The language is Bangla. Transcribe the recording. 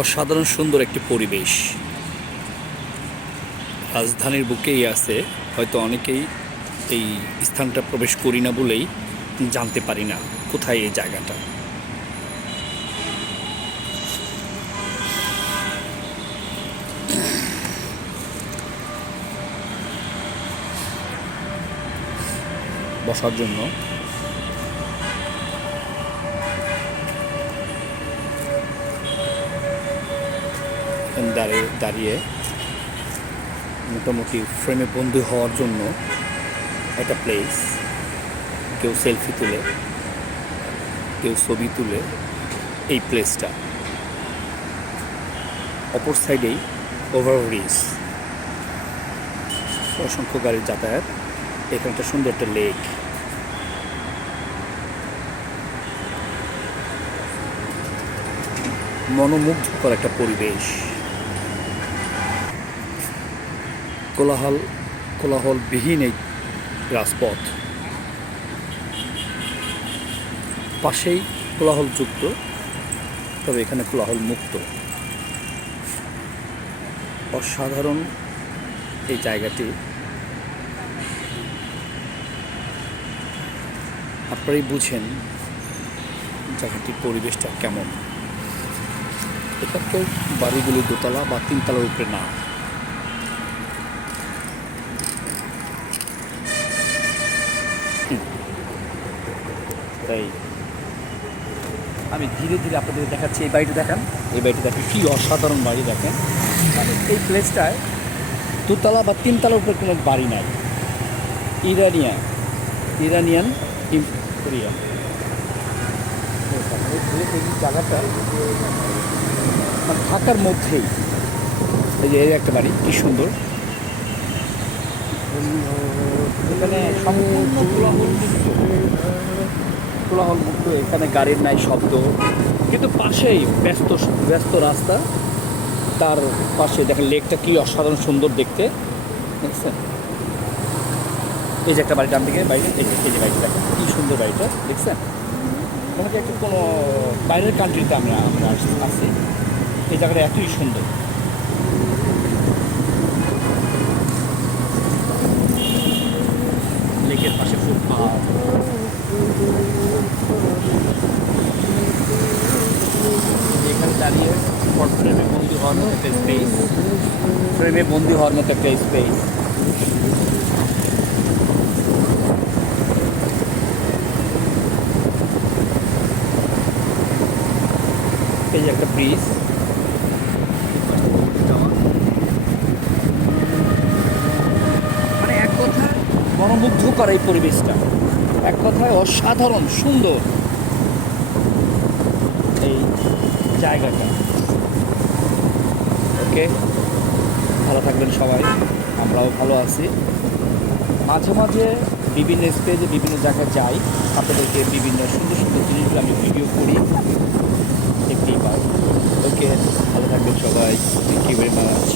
অসাধারণ সুন্দর একটি পরিবেশ রাজধানীর বুকেই আছে। হয়তো অনেকেই এই স্থানটা প্রবেশ করি না বলেই জানতে পারি না কোথায় এই জায়গাটা। বসার জন্য দাঁড়িয়ে মোটামুটি ফ্রেমে বন্দি হওয়ার জন্য একটা প্লেস। কেউ সেলফি তুলে, কেউ ছবি তুলে। এই প্লেসটা অপর সাইডেই ওভারব্রিজ, অসংখ্য গাড়ির যাতায়াত। এখানে একটা সুন্দর একটা লেক। মনোমুগ্ধকর একটা পরিবেশ। কোলাহলবিহীন এই রাজপথ, পাশেই কোলাহলযুক্ত, তবে এখানে কোলাহল মুক্ত। অসাধারণ এই জায়গাটি। আপনারাই বুঝেন জায়গাটির পরিবেশটা কেমন। এটা তো বাড়িগুলি দোতলা বা তিনতলার উপরে না। তাই আমি ধীরে ধীরে আপনাদের দেখাচ্ছি। এই বাড়িটা দেখেন, এই বাড়িটা দেখেন, কী অসাধারণ বাড়ি দেখেন। মানে এই প্লেসটায় দোতলা বা তিনতলার উপরে কোনো বাড়ি নাই। ইরানিয়ান ইম্পেরিয়াল এই জায়গাটা মানে ঢাকার মধ্যেই। এই যে এর একটা বাড়ি, কী সুন্দর। এখানে সম্পূর্ণ কোলাহল মুক্ত। এখানে গাড়ির নাই শব্দ, কিন্তু পাশেই ব্যস্ত রাস্তা। তার পাশে দেখেন লেকটা কি অসাধারণ সুন্দর দেখতে, দেখছেন? এই যে একটা বাড়ি ডান দিকে, বাইরে এই যে বাড়িটা দেখেন, কী সুন্দর বাড়িটা দেখছেন। মনে হচ্ছে একটা কোনো বাইরের কান্ট্রিতে আমরা আছি। এই জায়গাটা এতই সুন্দর। লেকের পাশে ফুটপাথ, এখানে দাঁড়িয়ে ফ্রেমে বন্দি হওয়ার মতো একটা স্পেস। এই যে একটা ব্রিজ, মানে এক কথায় মনোমুগ্ধকর এই পরিবেশটা, এক কথায় অসাধারণ সুন্দর এই জায়গাটা। ওকে, ভালো থাকবেন সবাই, আমরাও ভালো আছি। মাঝে মাঝে বিভিন্ন স্টেজে বিভিন্ন জায়গায় যাই, আপনাদেরকে বিভিন্ন সুন্দর সুন্দর জিনিসগুলো আমি ভিডিও করি, দেখতেই পাই। ওকে, ভালো থাকবেন সবাই। Thank you very much.